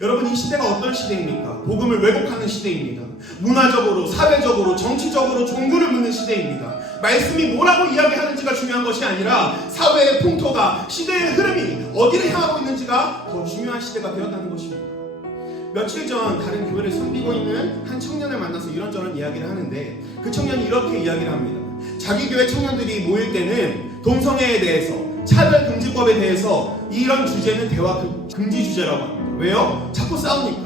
여러분, 이 시대가 어떤 시대입니까? 복음을 왜곡하는 시대입니다. 문화적으로, 사회적으로, 정치적으로 종교를 묻는 시대입니다. 말씀이 뭐라고 이야기하는지가 중요한 것이 아니라 사회의 풍토가, 시대의 흐름이 어디를 향하고 있는지가 더 중요한 시대가 되었다는 것입니다. 며칠 전 다른 교회를 섬기고 있는 한 청년을 만나서 이런저런 이야기를 하는데, 그 청년이 이렇게 이야기를 합니다. 자기 교회 청년들이 모일 때는 동성애에 대해서, 차별금지법에 대해서 이런 주제는 대화 금지 주제라고 합니다. 왜요? 자꾸 싸우니까.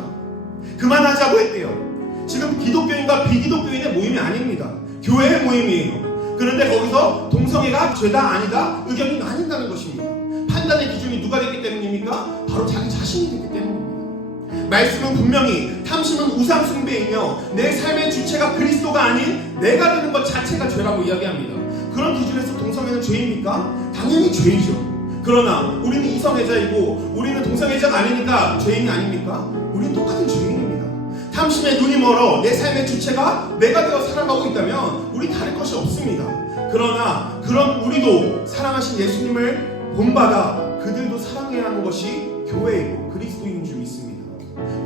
그만하자고 했대요. 지금 기독교인과 비기독교인의 모임이 아닙니다. 교회의 모임이에요. 그런데 거기서 동성애가 죄다 아니다 의견이 나뉜다는 것입니다. 판단의 기준이 누가 됐기 때문입니까? 바로 자기 자신이 됐기 때문입니다. 말씀은 분명히 탐심은 우상 숭배이며 내 삶의 주체가 그리스도가 아닌 내가 되는 것 자체가 죄라고 이야기합니다. 그런 기준에서 동성애는 죄입니까? 당연히 죄이죠. 그러나 우리는 이성애자이고 우리는 동성애자가 아니니까 죄인이 아닙니까? 우리는 똑같은 죄인입니다. 탐심에 눈이 멀어 내 삶의 주체가 내가 되어 살아가고 있다면 우리 다를 것이 없습니다. 그러나 그런 우리도 사랑하신 예수님을 본받아 그들도 사랑해야 하는 것이 교회이고 그리스도인 줄 믿습니다.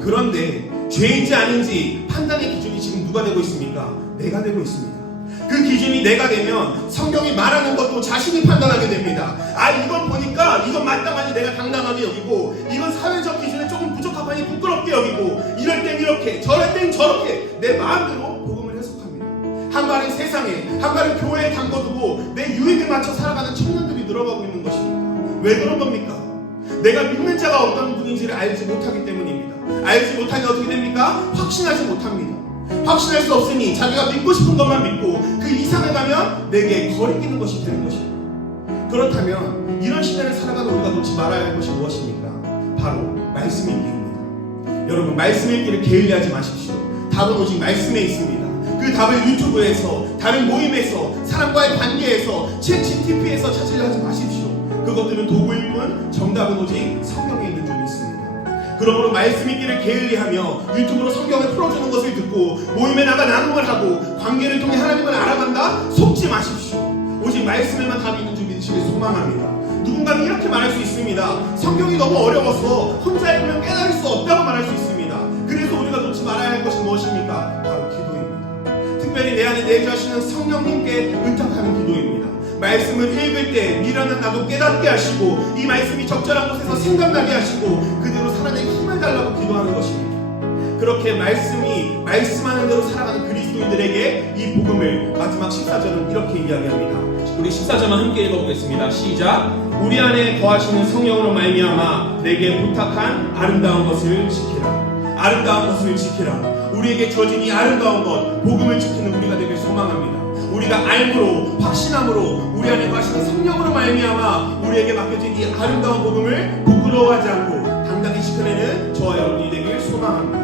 그런데 죄인지 아닌지 판단의 기준이 지금 누가 되고 있습니까? 내가 되고 있습니다. 그 기준이 내가 되면 성경이 말하는 것도 자신이 판단하게 됩니다. 이건 보니까 이건 마땅하니 내가 당당하게 여기고, 이건 사회적 기준에 조금 부적합하니 부끄럽게 여기고, 이럴 땐 이렇게 저럴 땐 저렇게 내 마음대로 복음을 해석합니다. 한 발은 세상에, 한 발은 교회에 담궈두고 내 유익에 맞춰 살아가는 청년들이 늘어가고 있는 것입니다. 왜 그런 겁니까? 내가 믿는 자가 어떤 분인지를 알지 못하기 때문입니다. 알지 못하니 어떻게 됩니까? 확신하지 못합니다. 확신할 수 없으니 자기가 믿고 싶은 것만 믿고 그 이상에 가면 내게 거리끼는 것이 되는 것입니다. 그렇다면 이런 시대를 살아가는 우리가 놓지 말아야 할 것이 무엇입니까? 바로 말씀 읽기입니다. 여러분, 말씀 읽기를 게을리하지 마십시오. 답은 오직 말씀에 있습니다. 그 답을 유튜브에서, 다른 모임에서, 사람과의 관계에서, 챗GPT에서 찾으려 하지 마십시오. 그것들은 도구일 뿐 정답은 오직 성경에 있는 줄 믿습니다. 그러므로 말씀 읽기를 게을리하며 유튜브로 성경을 풀어주는 것을 듣고 모임에 나가 나눔을 하고 관계를 통해 하나님을 알아간다? 속지 마십시오. 오직 말씀에만 답이 있는 줄 믿으시길 소망합니다. 누군가는 이렇게 말할 수 있습니다. 성경이 너무 어려워서 혼자 읽으면 깨달을 수 없다고 말할 수 있습니다. 그래서 우리가 놓지 말아야 할 것이 무엇입니까? 바로 기도입니다. 특별히 내 안에 내주하시는 성령님께 의탁하는 기도입니다. 말씀을 읽을 때 미련한 나도 깨닫게 하시고 이 말씀이 적절한 곳에서 생각나게 하시고 그대로 살아내기 힘을 달라고 기도하는 것입니다. 그렇게 말씀하는 대로 살아가는 그리스도인들에게 이 복음을 마지막 14절은 이렇게 이야기합니다. 우리 14절만 함께 읽어보겠습니다. 시작. 우리 안에 거하시는 성령으로 말미암아 내게 부탁한 아름다운 것을 지키라. 아름다운 것을 지키라. 우리에게 주어진 이 아름다운 것, 복음을 지키는 우리가 되길 소망합니다. 우리가 알므로, 확신함으로, 우리 안에 거하시는 성령으로 말미암아 우리에게 맡겨진 이 아름다운 복음을 부끄러워하지 않고 당당히 지켜내는 저와 여러분이 되길 소망합니다.